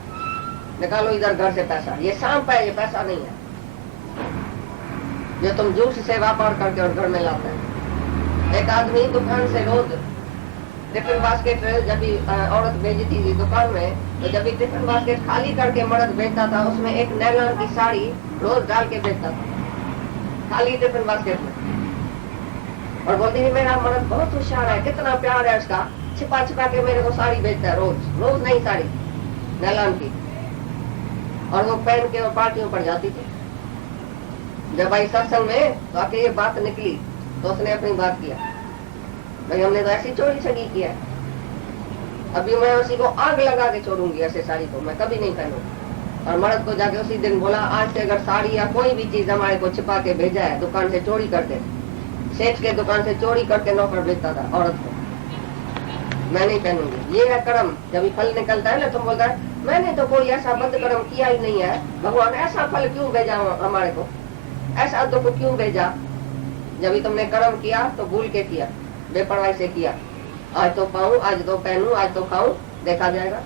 निकालो इधर घर से पैसा, ये सांप है, ये पैसा नहीं है जो तुम झूठ से व्यापार करके और घर में लाते हैं। एक आदमी दुकान से रोज टिफिन बास्केट, जब भी औरत भेजती थी दुकान में, तो जब भी टिफिन बास्केट खाली करके मर्द भेजता था, उसमें एक नैलॉन की साड़ी रोज डाल के भेजता था खाली टिफिन बास्केट में। और बोलती थी मेरा मर्द बहुत होशियार है, कितना प्यार है उसका, छिपा छिपा के मेरे को साड़ी भेजता है, रोज रोज नई साड़ी नैलॉन की। और वो पहन के वो पार्टियों पर जाती थी। जब आई सत्संग में तो आके ये बात निकली तो उसने अपनी बात किया, भाई हमने तो ऐसी चोरी छगी किया, अभी मैं उसी को आग लगा के छोड़ूंगी, ऐसे साड़ी को मैं कभी नहीं पहनूंगी। और मर्द को जाके उसी दिन बोला, आज से अगर साड़ी या कोई भी चीज हमारे को छिपा के भेजा है, दुकान से चोरी करके, सेठ के दुकान से चोरी करके नौकर भेजता था औरत को, मैं नहीं पहनूंगी। ये है कर्म। जब फल निकलता है ना, तुम बोलता है मैंने तो कोई ऐसा बद कर्म किया ही नहीं है, भगवान ऐसा फल क्यों भेजा हमारे को, ऐसा दुख क्यों भेजा। जब भी तुमने कर्म किया तो भूल के किया, बेपरवाही से किया। आज तो पाऊं, आज तो पहनूं, आज तो खाऊं, देखा जाएगा।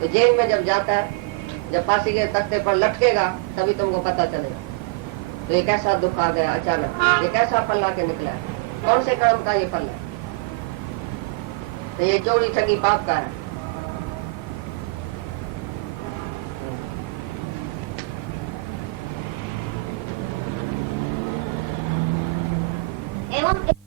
तो जेल में जब जाता है, जब फांसी के तख्ते पर लटकेगा, तभी तुमको पता चलेगा तो ये कैसा दुख आ गया अचानक, ये कैसा फल लाके निकला है, कौन से कर्म का ये फल है। तो ये चोरी ठगी पाप का है। एवं